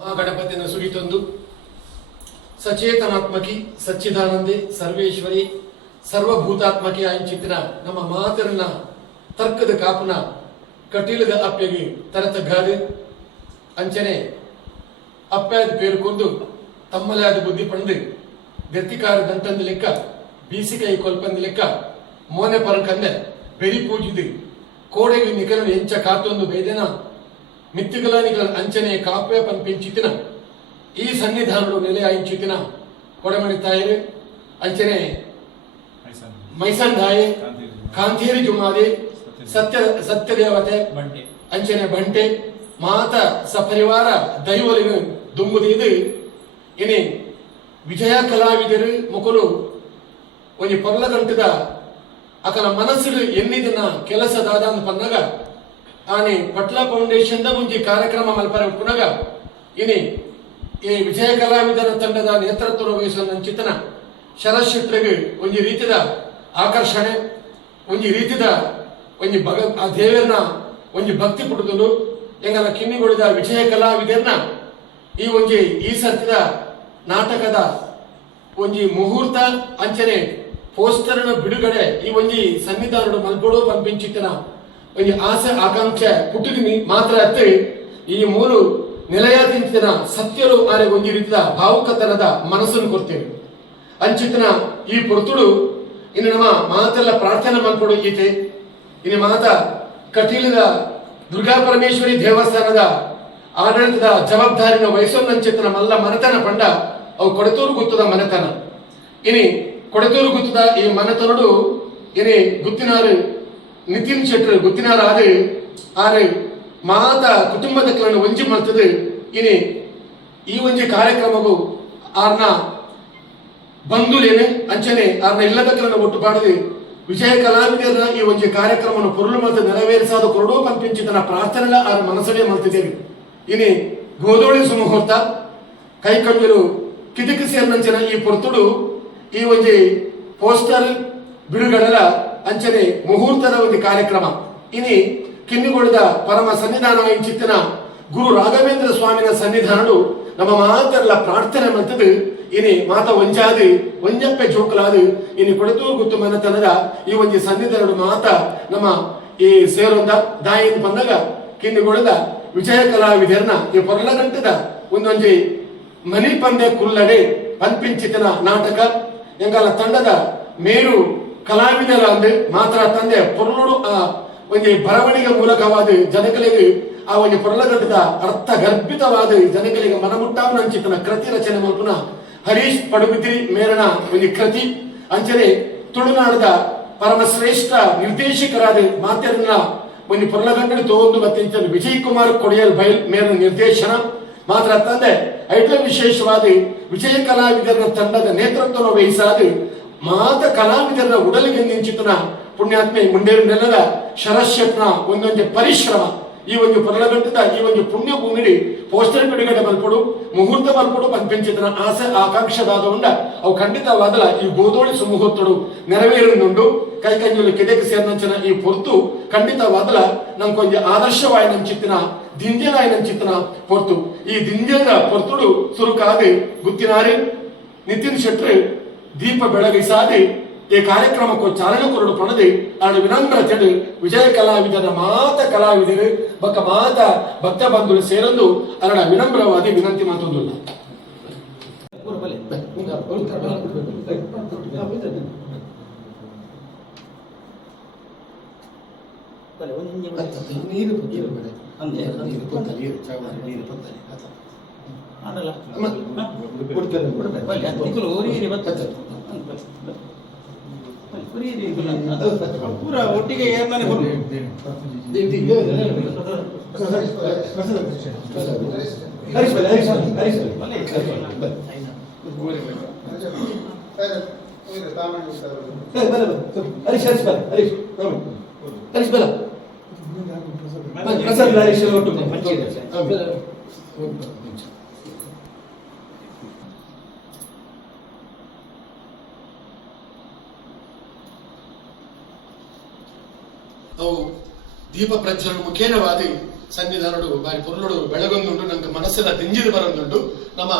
ಮಹಾಗಣಪತಿಯನ್ನು ಸುರಿತಂದು ಸಚೇತನಾತ್ಮಕಿ ಸಚ್ಚಿದಾನಂದೆ ಸರ್ವೇಶ್ವರಿ ಸರ್ವಭೂತಾತ್ಮಕಿ ಆಂಚಿತ್ತಿನ ನಮ್ಮ ಮಾತರನ್ನ ತರ್ಕದ ಕಾಪುನ ಕಟೀಲದ ಅಪ್ಪೆಗೆ ಗಾದೆ ಅಂಚನೆ ಅಪ್ಪಾದ ಪೇರು ಕೊಂದು ತಮ್ಮಲಾದ ಬುದ್ಧಿ ಪಂದು ಗತಿಕಾರ ದಂಟಂದ ಲೆಕ್ಕ, ಬೀಸಿಕೈ ಕೊಲ್ಪಂದ ಲೆಕ್ಕ, ಮೋನೆ ಪರಂಕಂದೆ ಬೆರಿ ಪೂಜಿದು, ಕೋಡೆಗೆ ನಿಖರನು ಎಂಚ ಕಾತೊಂದು ಬೇದೆನ ಮಿತ್ತಿಗಲಾನಿಗಳ ಅಂಚನೆ ಕಾಪೆ ಪಂಪಿಂಚಿತಿನ ಈ ಸನ್ನಿಧಾನಗಳು ನೆಲೆ ಆಯಿಂಚಿತಿನ ಕೊಡಮಣಿ ತಾಯಿರು ಅಂಚನೆ ಮೈಸನ್ ದಾಯಿ ಕಾಂತೇರಿ ಜುಮಾದಿ ಸತ್ಯ ಸತ್ಯದೇವತೆ ಅಂಚನೆ ಬಂಟೆ ಮಾತ ಸಪರಿವಾರ ದೈವಲಿನ ದುಂಬುದಿದು ಇನಿ ವಿಜಯ ಕಲಾವಿದರು ಮುಕುಲು ಒಂದು ಪೊರ್ಲಗಂಟದ ಅಕಲ ಮನಸ್ಸುಡು ಎನ್ನಿದಿನ ಕೆಲಸದಾದ ಪನ್ನಗ ಪಟ್ಲ ಫೌಂಡೇಶನ್ ಮುಂಜಿ ಕಾರ್ಯಕ್ರಮ ಮಲ್ಪರ ಪುನಗ ಇನಿ, ಈ ವಿಜಯ ಕಲಾವಿದರ ತಂಡದ ನೇತೃತ್ವ ವಹಿಸುವ ಚಿತ್ತನ ಶರತ್ ಶೆಟ್ರಿಗೆ ಒಂದು ರೀತಿದ ಆಕರ್ಷಣೆ, ಒಂದು ರೀತಿದ ಒಂದು ಭಗ, ಆ ದೇವರನ್ನ ಒಂದು ಭಕ್ತಿ ಪುಟ್ಟದು ಎಂಗಲ ಕಿನ್ನಿಗೊಳಿದ ವಿಜಯ ಕಲಾವಿದರನ್ನ ಈ ಒಂಜಿ ಈ ಸತ್ಯದ ನಾಟಕದ ಒಂಜಿ ಮುಹೂರ್ತ ಅಂಚನೆ, ಪೋಸ್ಟರ್ನ ಬಿಡುಗಡೆ ಈ ಒಂಜಿ ಸನ್ನಿಧಾನಡು ಮಲ್ಪಡು ಪಂಪಿಂಚಿತ್ತಿನ ಒಂಜಿ ಆಸೆ, ಆಕಾಂಕ್ಷೆ ಪುಟ್ಟಿದಿನಿ ಮಾತ್ರ ಅತ್ತೆ ಈ ಮೂರು ನೆಲೆಯಾದಿಂಚಿನ ಸತ್ಯರು ಆರೆ ಒಂಜಿ ರೀತಿಯ ಭಾವುಕತನದ ಮನಸ್ಸನ್ನು ಕೊಡ್ತೇವೆ. ಅಂಚಿತ್ತಿನ ಈ ಪೊರ್ತುಡು ಇನ್ನು ನಮ್ಮ ಮಾತೆಲ್ಲ ಪ್ರಾರ್ಥನೆ ಮಲ್ಪಡು ಈತೆ ಇನ್ನು ಮಾತ ಕಟೀಲದ ದುರ್ಗಾ ಪರಮೇಶ್ವರಿ ದೇವಸ್ಥಾನದ ಆಡಳಿತದ ಜವಾಬ್ದಾರಿನ ವಹಿಸೋನ್ನಂಚಿತ್ತನ ಮಲ್ಲ ಮನೆತನ ಪಂಡ ಅವು ಕೊಡತೂರು ಗುತ್ತದ ಮನೆತನ. ಇನಿ ಕೊಡತೂರು ಗುತ್ತದ ಈ ಮನೆತನಡು, ಇನಿ ಗುತ್ತಿನಾರು ನಿತಿನ್ ಶೆಟ್ರು ಗೊತ್ತಿನಾರಾದೆ ಆರು ಮಾತ ಕುಟುಂಬದ ಕೆಲವನ್ನು ಒಂಜಿ ಮಲ್ತದು ಇನಿ ಈ ಒಂಜಿ ಕಾರ್ಯಕ್ರಮವು ಆರ್ನ ಬಂಧುಲೇನೆ, ಅಂಚನೆ ಆರ್ನ ಇಲ್ಲದಕ್ಕರನ್ನು ಒಟ್ಟು ಪಾಡದೆ ವಿಜಯ ಕಲಾವಿದರ ಈ ಒಂದು ಕಾರ್ಯಕ್ರಮವನ್ನು ಪೊರುಳು ಮತ್ತು ನೆರವೇರಿಸಾದ ಕೊರಡೂ ತನ್ನ ಪ್ರಾರ್ಥನೆ ಆರ ಮನಸ್ಸನ್ನೇ ಮಾಡ್ತಿದ್ದೇವೆ. ಇನಿ ಗೋಧೋಳಿ ಸುಮುಹೂರ್ತ ಕೈಕಂಡರು ಕಿಟಕಿ ಸೇರಿನಂಚಿನ ಈ ಪೊರ್ತುಡು ಈ ಒಂದು ಪೋಸ್ಟರ್ ಬಿಡುಗಡಲ ಅಂಚನೆ ಮುಹೂರ್ತದ ಒಂದು ಕಾರ್ಯಕ್ರಮ. ಇನಿ ಕಿನ್ನಿಗೊಳದ ಪರಮ ಸನ್ನಿಧಾನ ಇಂಚಿತ್ತಿನ ಗುರು ರಾಘವೇಂದ್ರ ಸ್ವಾಮಿನ ಸನ್ನಿಧಾನಡು ನಮ್ಮ ಮಾತೆಲ್ಲ ಪ್ರಾರ್ಥನೆ ಮಂತದು. ಇನಿ ಮಾತ ಒಂಜಾದು, ಒಂಜಪ್ಪೆ ಜೋಕಲಾದು. ಇನಿ ಕೊಡತೂ ಗುತ್ತು ಮನತನದ ಈ ಒಂಜಿ ಸನ್ನಿಧಾನಡು ಮಾತ ನಮ್ಮ ಈ ಸೇರೊಂದ ದಾಯಿನ್ ಬಂದಾಗ ಕಿನ್ನಿಗೊಳದ ವಿಜಯ ಕಲಾವಿದರನ್ನ ಈ ಪೊರ್ಲಗಂಟದ ಒಂದೊಂಜಿ ಮನಿ ಪಂದೆ ಕುಲ್ಲಡೆ ಪನ್ಪಿಂಚಿತನ ನಾಟಕ, ಎಂಗಲ ತಂಡದ ಮೇರು ಕಲಾವಿದರ ಅಂದು ಮಾತ್ರ ತಂದೆ ಪೊರ್ಲುಡು ಆ, ಒಂದು ಬರವಣಿಗೆ ಮೂಲಕವಾದ ಜನಗಳಿಗೆ ಆ ಒಂದು ಪೊರಲಗಟ್ಟದ ಅರ್ಥ ಗರ್ಭಿತವಾದ ಜನಗಳಿಗೆ ಮನಮುಟ್ಟಾವನ ಅಂಚಿತನ ಕೃತಿ ರಚನೆ ಮಲ್ಪುನ ಹರೀಶ್ ಪಡುಬಿದ್ರಿ ಮೇರನ ಒಂದು ಕೃತಿ. ಅಂಚನೆ ತುಳುನಾಡದ ಪರಮಶ್ರೇಷ್ಠ ನಿರ್ದೇಶಕರಾದ ಮಾತೆರನ್ನ ಒಂದು ಪೊರ್ಲಗಂಟಡಿ ತಗೊಂಡು ಮತ್ತೆ ವಿಜಯ್ ಕುಮಾರ್ ಕೊಡಿಯಲ್ ಬೈಲ್ ಮೇರನ ನಿರ್ದೇಶನ. ಮಾತ್ರ ತಂದೆ ಐಟ್ಲ ವಿಶೇಷವಾದ ವಿಜಯ ಕಲಾವಿದರ ತಂಡದ ನೇತೃತ್ವ ವಹಿಸಾದ ಮಾತ ಕಲಾವಿದರ ಉಡಲಿಗೆ ನಿಂಚಿತನ ಪುಣ್ಯಾತ್ಮೆ ಮುಂಡೇರು ನೆಲದ ಶರಶ್ಯತ್ನ ಒಂದೊಂದು ಪರಿಶ್ರಮ. ಈ ಒಂದು ಪರಳಗಟ್ಟದ ಈ ಒಂದು ಪುಣ್ಯ ಭೂಮಿಡಿ ಪೋಸ್ಟರ್ ಬಿಡುಗಡೆ ಮಲ್ಪಡು ಮುಹೂರ್ತ ಮಲ್ಪಡು ಪಂಪಿಂಚಿತನ ಆಸೆ ಆಕಾಂಕ್ಷದಾದ ಉಂಡ ಅವು ಖಂಡಿತವಾದಲ ಈ ಗೋದೋಳಿ ಸುಮುಹೂರ್ತಡು ನೆರವೇರುನುಂಡು ಕೈ ಕೈಯಲ್ಲಿ ಕೆದೆಗೆ ಸೇರ್ನಂಚಿನ ಈ ಪೊರ್ತು ಖಂಡಿತವಾದಲ ನಮ್ಗೊಂದು ಆದರ್ಶವಾಯ ನಂಚಿತ್ತಿನ ದಿಂಜನಾಯ ನಂಚಿತ್ತಿನ ಪೊರ್ತು. ಈ ದಿಂಜನ ಪೊರ್ತುಡು ಸುರುಕಾದೆ ಗುತ್ತಿನಾರಿ ನಿತಿನ್ ಶೆಟ್ರು ದೀಪ ಬೆಳಗಿಸಾದಿ ಈ ಕಾರ್ಯಕ್ರಮಕ್ಕೂ ಚಾಲನೆ ಕೊರಡು ಪಣದಿ ಅದು ವಿನಮ್ರ ತೆಡು ವಿಜಯ ಕಲಾವಿದನ ಮಾತ ಕಲಾವಿದರು ಬಕ್ಕ ಮಾತ ಭಕ್ತ ಬಂಧುಗಳು ಸೇರಂದು ಅರಡ ವಿನಮ್ರವಾದಿ ವಿನಂತಿ ಮಾತೊಂದಿಲ್ಲ ನೀರು ಬಲೆ ನೀರು ನೀರು ಅಂತಿಕಲು ಊರಿಗೆ ಬರ್ತದೆ ಊರಿಗೆ ಪೂರ ಒಟ್ಟಿಗೆ ಹರೀಶ್ ಬರು ಬಲೆ ಹರೀಶ್ ಬಲ ಪ್ರಸಾದ್ ಹರೀಶ್ ಒಟ್ಟು ಅವು ದೀಪ ಪ್ರಜ್ವಲ ಮುಖೇನವಾದಿ ಸನ್ನಿಧಾನಡು, ಬಾರಿ ಪೊರ್ಲುಡು ಬೆಳಗೊಂದುಂಡು, ನಂಗೆ ಮನಸ್ಸಿನ ದಿಂಜಿದು ಬರೊಂದುಂಡು, ನಮ್ಮ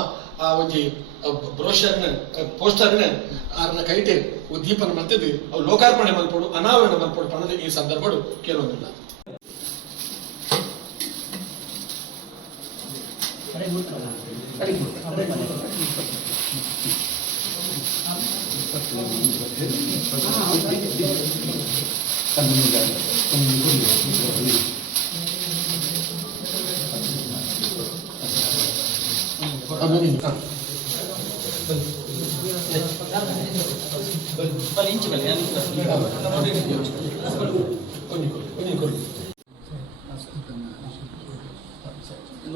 ಆ ಒಂಜಿ ಬ್ರೋಷರ್ನ ಪೋಸ್ಟರ್ನ, ಆರ್ನ ಕೈಟೆ ದೀಪನ ಮಲ್ತದ್ದು ಅವು ಲೋಕಾರ್ಪಣೆ ಮಲ್ಪಡು, ಅನಾವರಣ ಮಲ್ಪಡು ಪಣದ ಈ ಸಂದರ್ಭಡು ಕೇಳೋದಿಲ್ಲ.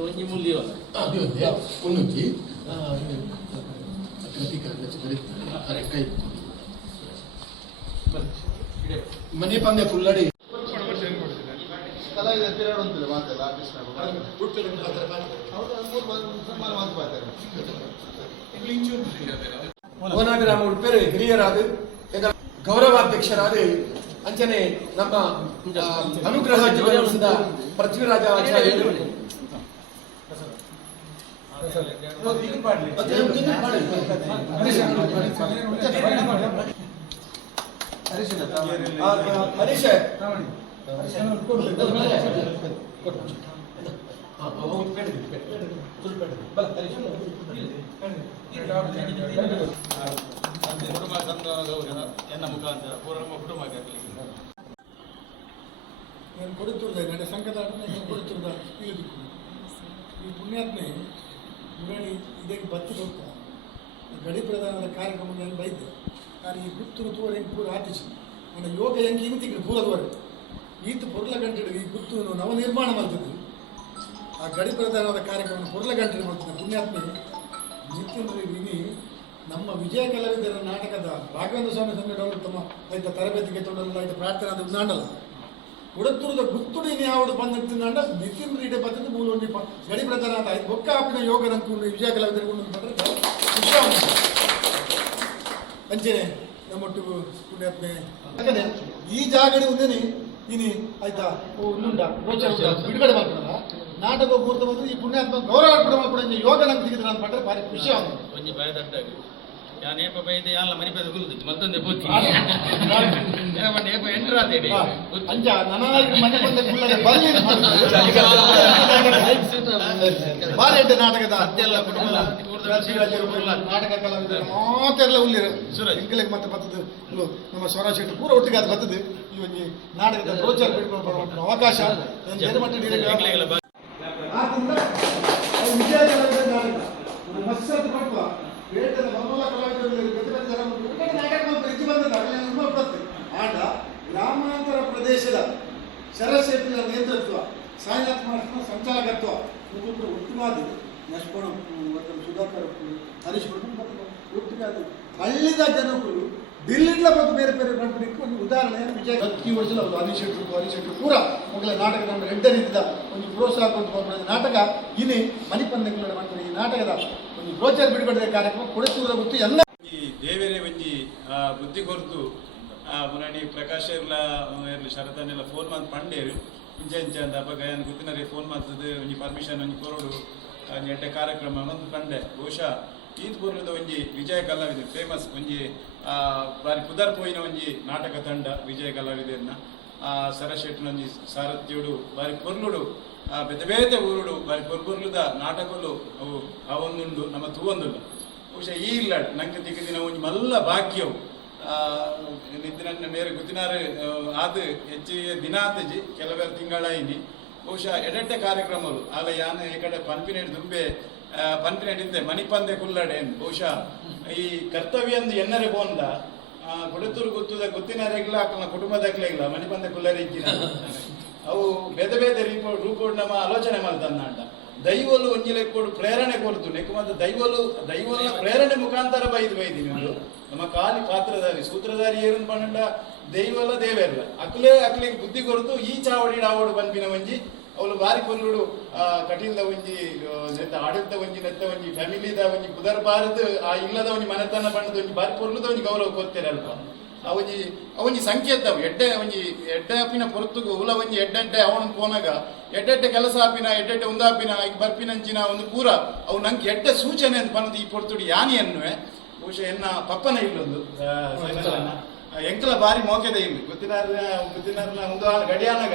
ಒಂಜಿ ಮುಲ್ಲಿಯವಲ್ಲ ಉನ್ನತಿ ಕೈ ಮನೆ ಪಂದ್ಯ ಫುಲ್ಲಡಿ ಭುವನಾಭಿರಾಮ ಉಡುಪೇರು ಹಿರಿಯರಾದ ಗೌರವಾಧ್ಯಕ್ಷರಾದ ಅಂಚನೆ ನಮ್ಮ ಅನುಗ್ರಹ ಜೀವನಿಸಿದ ಪೃಥ್ವಿರಾಜ ಆಚಾರ್ಯರು ಕುಟುಂಬ ಸಂತಾನ ಗೌರವ ಎನ್ನ ಮುಖಾಂತರ ಪೂರ್ವ ಕುಟುಂಬಕ್ಕೆ నేను కొడుతుండే అంటే సంకటాన్ని నేను కొడుతుందా ఇది ఈ పుణ్యాత్మే ಮುರಳಿ ಇದಕ್ಕೆ ಬತ್ತಿ ಹೋಗ್ತಾ ಗಡಿ ಪ್ರಧಾನದ ಕಾರ್ಯಕ್ರಮ ನಾನು ಬೈದ್ದೆ ನಾನು ಈ ಗುತ್ತು ತೋರೆ ಪೂರ ಆಟಿಸಿ ನನ್ನ ಯೋಗ ಹೆಂಗೆ ಇಂತಿಗೆ ಪೂರದವರೆ ಈತ ಪೊರ್ಲ ಗಂಟೆಡು ಈ ಗುತ್ತು ನವ ನಿರ್ಮಾಣ ಮಾಡ್ತಿದ್ದು ಆ ಗಡಿ ಪ್ರಧಾನವಾದ ಕಾರ್ಯಕ್ರಮ ಪೊರ್ಲ ಗಂಟೆ ಮಾಡ್ತಿದ್ದೆ ಪುಣ್ಯಾತ್ಮೆ. ನಿತ್ಯಂದ್ರೆ ವಿನಿ, ನಮ್ಮ ವಿಜಯ ಕಲಾವಿದರ ನಾಟಕದ ರಾಘವೇಂದ್ರ ಸ್ವಾಮಿ ಸಂಘಟನೆ ತಮ್ಮ ಆಯ್ತ ತರಬೇತಿಗೆ ತೊಡಲ್ಲ ಐತ ಪ್ರಾರ್ಥನೆ ಅದು ನಾಡಲ್ಲ. ಉಡತ್ತೂರದ ಗುತ್ತುಡಿ ಯಾವುದು ಬಂದಂಡ ನಿತಿನ್ ರೀಡೆ ಬರ್ತದೆ ಮೂಲ ಗಡಿ ಪ್ರಧಾನ ಆಯ್ತು ಒಕ್ಕ ಆಪಿನ ಯೋಗ ನಂಕೊಂಡು ವಿಜಯ ಕಲಾವಿದರು. ಅಂಚೆನೆ ನಮ್ಮೊಟ್ಟು ಪುಣ್ಯಾತ್ಮೆ. ಯಾಕಂದ್ರೆ ಈ ಜಾಗಡಿ ಒಂದೇನೆ ಇನಿ ಆಯ್ತಾ? ಉಂಟಾ? ಬಿಡುಗಡೆ ಮಾಡ್ಕೊಡಲ್ಲ ನಾಟಕ ಮುಹೂರ್ತ ಬಂದು ಈ ಪುಣ್ಯಾತ್ಮ ಗೌರವ ಕೂಡ ಮಾಡ್ಕೊಂಡು ಯೋಗ ನಂಗೆ ಸಿಗಿದ್ರೆ ನಾನು ಪಟ್ಟರೆ ಭಾರಿ ಖುಷಿ ಆಗುತ್ತೆ. ಒಂಜಿ ಭಯ ದಡ್ಡಾಗಿ ಯಾನ್ ಏಪ ಬೈದೆ ಯಾನ್ಲ ಮನೆ ಬೈದ ಗುರುದು ಮತ್ತೊಂದೆ ಬಟ್ ಏಪ ಎಂಟ್ರ ಹಾ, ಅಂಚ ನನಗೆ ಮನೆ ಬಂದ ಕುಳ್ಳರೆ ಬರ್ಲಿ ಎಂಟು ನಾಟಕದ. ಅದೆಲ್ಲ ಕುಟುಂಬ. ನಾಟಕ ಕಲಾವಿದರು ಮಾತೆಲ್ಲ ಉಳ್ಳಿರು ಮತ್ತೆ ಬರ್ತದೆ. ನಮ್ಮ ಸ್ವರಾಜ್ ಶೆಟ್ಟಿ ಪೂರ ಒಟ್ಟಿಗೆ ಅದು ಬರ್ತದೆ. ಈ ನಾಟಕದ ಪ್ರೋಚಾರ ಬಿಟ್ಕೊಂಡು ಅವಕಾಶ ಗ್ರಾಮಾಂತರ ಪ್ರದೇಶದ ಶರಶೆಟ್ಟಿನ ನೇತೃತ್ವ ಸಾಯಿನಾಥ್ ಮಾಸ್ಟರ್ನ ಸಂಚಾಲಕತ್ವ ಮುಖಂಡರು ಒಟ್ಟಿಗಾದು ನಶ್ಕೋಣ ಸುಧಾಕರ್ ಹರೀಶ್ ಭಟ್ ಒಟ್ಟಿಗಾದು ಹಳ್ಳಿದ ಜನಗಳು ದಿಲ್ಲಿಡ್ಲ ಬಂದು ಬೇರೆ ಬೇರೆ ಕಂಪನಿಗೆ ಒಂದು ಉದಾಹರಣೆ ವಿಜಯ ಹತ್ತಿ ವರ್ಷದ ಒಂದು ಹರೀಶ್ ಶೆಟ್ರು ಹರೀಶ್ ಶೆಟ್ರು ಪೂರ ಮೊಗಲ ನಾಟಕ ನಮ್ಮ ರೆಡ್ಡರಿದ್ದ ಒಂದು ಪ್ರೋತ್ಸಾಹ ಕೊಟ್ಟು ಬಂದ ನಾಟಕ. ಇಲ್ಲಿ ಮಣಿಪಂದಗಳ ಮಾಡ್ತಾರೆ. ಈ ನಾಟಕದ ಒಂದು ಪ್ರೋಚರ್ ಬಿಡುಗಡೆ ಕಾರ್ಯಕ್ರಮ ಕೊಡಿಸುವುದರ ಗೊತ್ತು ಎಲ್ಲ ಈ ದೇವೇರೆ ಒಂಜಿ ಆ, ಬುದ್ಧಿ ಆ ಮುರಾಡಿ ಪ್ರಕಾಶ್ ಇರ್ಲ ಇರ್ಲಿ ಶರತನೆಲ್ಲ ಫೋನ್ ಮಾತು ಪಂಡೇರು ಇಂಚ ಇಂಚ ಅಂತ ಅಪ್ಪ ಗಯಾನ್ ಗೊತ್ತಿನ ಫೋನ್ ಮಾಡ್ತದೆ ಒಂಜಿ ಪರ್ಮಿಷನ್ ಒಂಜಿ ಕೊರಡು. ಎಡ್ಡೆ ಕಾರ್ಯಕ್ರಮ ಒಂದು ಕಂಡೆ ಬಹುಶಃ ಈದ್ ಪೂರ್ವದ ಒಂಜಿ ವಿಜಯ ಕಲಾವಿದೆ ಫೇಮಸ್ ಒಂಜಿ ಬಾರಿ ಕುದರ್ ಪೋಯಿನ ಒಂಜಿ ನಾಟಕ ತಂಡ ವಿಜಯ ಕಲಾವಿದೆಯನ್ನ ಆ ಸರಶೆಟ್ಟಿನ ಒಂಜಿ ಸಾರಥ್ಯುಡು ಬಾರಿ ಪೊರ್ಲುಡು ಬೇತೆ ಬೇತೆ ಊರುಡು, ಬಾರಿ ಪೊರ್ಪೊರ್ಲುದ ನಾಟಕಗಳು ಅವು ಅವೊಂದುಂಡು ನಮ್ಮ ತೂವೊಂದುಲ್ಲ ಬಹುಶಃ ಈ ಇಲ್ಲ ನಂಗೆ ತಿಕ್ಕಿದಿನ ಒಂಜಿ ಮಲ್ಲ ಭಾಗ್ಯವು. ನಿದ್ದಿನ ಮೇರೆ ಗುತ್ತಿನಾರು ಆದ್ ಹೆಚ್ಚಿಗೆ ದಿನ ಆತಜಿ ಕೆಲವೇ ತಿಂಗಳಾಯಿನಿ ಬಹುಶಃ ಎಡೆಡ್ಡೆ ಕಾರ್ಯಕ್ರಮಗಳು. ಆಲ ಯಾನ ಈ ಕಡೆ ಪನ್ಪಿನೇಡು ದುಂಬೆ ಆ, ಪನ್ಪಿನೇಡಿದ್ದೆ ಮಣಿಪಂದೆ ಕುಲ್ಲಡೆ ಎಂದು. ಬಹುಶಃ ಈ ಕರ್ತವ್ಯ ಎಂದು ಎನ್ನರೆ ಬೋಂದ ಕೊಡತೂರು ಗೊತ್ತುದ ಗೊತ್ತಿನಾರೆಗ್ಲ ಕುಟುಂಬದ ಕುಟುಂಬದಕ್ಲೆಗ್ಲ ಮಣಿಪಂದೆ ಕುಲ್ಲರಿ ಇಕ್ಕಿನ ಅವು ಬೇದ ಬೇದ ರೀಪ ರೂಪೋಡು ನಮ್ಮ ಆಲೋಚನೆ ಮಾಡ್ತಂದ ದೈವಲು ಒಂಜಿಲೆ ಕೊಡು ಪ್ರೇರಣೆ ಕೊಡ್ತು. ನೆಕ್ಕುಮಂತ ದೈವಲು ದೈವಲ ಪ್ರೇರಣೆ ಮುಖಾಂತರ ಬೈದು ಬೈದಿ ನೀವು ನಮ್ಮ ಕಾಲಿ ಪಾತ್ರಧಾರಿ ಸೂತ್ರಧಾರಿ ಏನು ಪಂಡ ದೈವಲ ದೇವೆಲ್ಲ ಅಕ್ಲೇ ಅಕ್ಲಿಗೆ ಬುದ್ಧಿ ಕೊಡ್ತು ಈ ಚಾವಡಿ ಆವಡು ಬಂದಿನ ಒಂಜಿ ಅವಳು ಬಾರಿ ಕೊಲ್ಲುಡು ಕಟೀಲ್ದ ಒಂಜಿ ಆಡಳಿತ ಒಂಜಿ ನೆತ್ತ ಒಂಜಿ ಫ್ಯಾಮಿಲಿದ ಒಂಜಿ ಕುದರ್ ಬಾರದು ಆ ಇಲ್ಲದ ಒಂಜಿ ಮನೆತನ ಬಣ್ಣದ ಒಂಜಿ ಬಾರಿ ಕೊಲ್ಲುದ ಒಂಜಿ ಗೌರವ ಕೊಡ್ತೀರ ಅಲ್ಪ ಅವಂಜಿ ಅವೊಂಜಿ ಸಂಕೇತ ಎಡ್ಡೆ ಒಂಜಿ ಎಡ್ಡೆ ಆಪಿನ ಪೊರ್ತುಗು ಉಲ ಒಂಜಿ ಎಡ್ಡೆಡ್ಡೆ ಅವನು ಪೋನಾಗ ಎಡ್ಡೆಡ್ಡೆ ಕೆಲಸ ಆಪಿನ ಎಡ್ಡೆಡ್ಡೆ ಉಂದಾಪಿನ ಈಗ ಬರ್ಪಿನಂಚಿನ ಒಂದು ಪೂರ ಅವು ನಂಗೆ ಎಡ್ಡೆ ಸೂಚನೆ ಅಂತ ಬಂದು ಈ ಪೊರ್ತುಡು ಯಾನಿ ಅನ್ನುವೆ ಬಹುಶಃ ಎನ್ನ ಪಪ್ಪನ ಇಲ್ಲೊಂದು. ಎಂಕಲ. ಬಾರಿ ಮೋಕೆದ ಇಲ್ಲಿ. ಗೊತ್ತಿನಾರ್ನ ಗೊತ್ತಿನಾರ್ನ ಒಂದು ಹಾಲು ಗಡಿಯಾನಾಗ.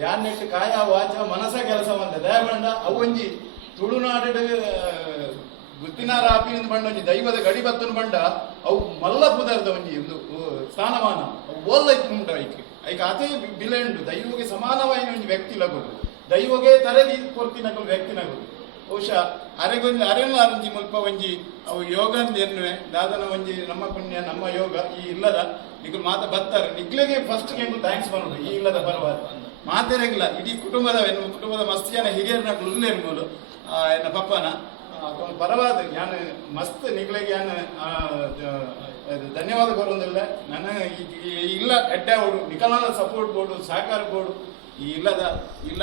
ಯಾನ್ ನೆಟ್ಟು ಕಾಯ ವಾಚ ಮನಸ ಕೆಲಸ ಬಂದ ದಯಬಂಡ ಅವೊಂಜಿ ತುಳುನಾಡು ಗುತ್ತಿನಾರ ಆಪಿನಿಂದ ಬಂಡ ಒಂಜಿ ದೈವದ ಗಡಿ ಬತ್ತನ ಬಂಡ, ಅವು ಮಲ್ಲ ಪುದರ್ದ ಒಂಜಿ ಒಂದು ಸ್ಥಾನಮಾನ. ಅವು ಓಲ್ಲೈತು ಉಂಟ ಐಕ್ ಐಕ್ ಅದೇ ಬಿಲೆಂಡು ದೈವಗೆ ಸಮಾನವಾಯಿನ ಒಂಜಿ ವ್ಯಕ್ತಿ ಲಗೋದು ದೈವಗೆ ತರದಿ ಕೊರ್ತಿನಗಳು ವ್ಯಕ್ತಿ ನಗೋದು ಬಹುಶಃ ಅರೆಗೊಂದು ಅರೆಲಾರಂಜಿ ಮುಲ್ಪ ಒಂಜಿ ಅವು ಯೋಗಂದ ಎನ್ನುವೆ ದಾದನ ಒಂಜಿ ನಮ್ಮ ಪುಣ್ಯ, ನಮ್ಮ ಯೋಗ, ಈ ಇಲ್ಲದ ಈಗ ಮಾತ ಬರ್ತಾರೆ. ನಿಗ್ಲೆಗೆ ಫಸ್ಟ್ಗೆ ಥ್ಯಾಂಕ್ಸ್ ಮಾಡೋದು ಈ ಇಲ್ಲದ ಪರವಾದ ಮಾತೇರಗಿಲ್ಲ ಇಡೀ ಕುಟುಂಬದ ಎನ್ನು ಕುಟುಂಬದ ಮಸ್ತ್ ಜನ ಹಿರಿಯರನ್ನ ಉಲ್ಲೇರ್ ಮೂಲು ಎನ್ನ ಪಪ್ಪನ. ಪರವಾದ ಯಾನ್ ಮಸ್ತ್ ನಿಗ್ಲಿಗೆ ಯಾನ್ ಧನ್ಯವಾದ ಕೊರೊಂದಿಲ್ಲ ನನ್ನ ಇಲ್ಲ, ಅಡ್ಡ ಅವಡು ನಿಖಲಾದ ಸಪೋರ್ಟ್ ಬೋರ್ಡು, ಸಹಕಾರ ಬೋರ್ಡು, ಈ ಇಲ್ಲದ ಇಲ್ಲ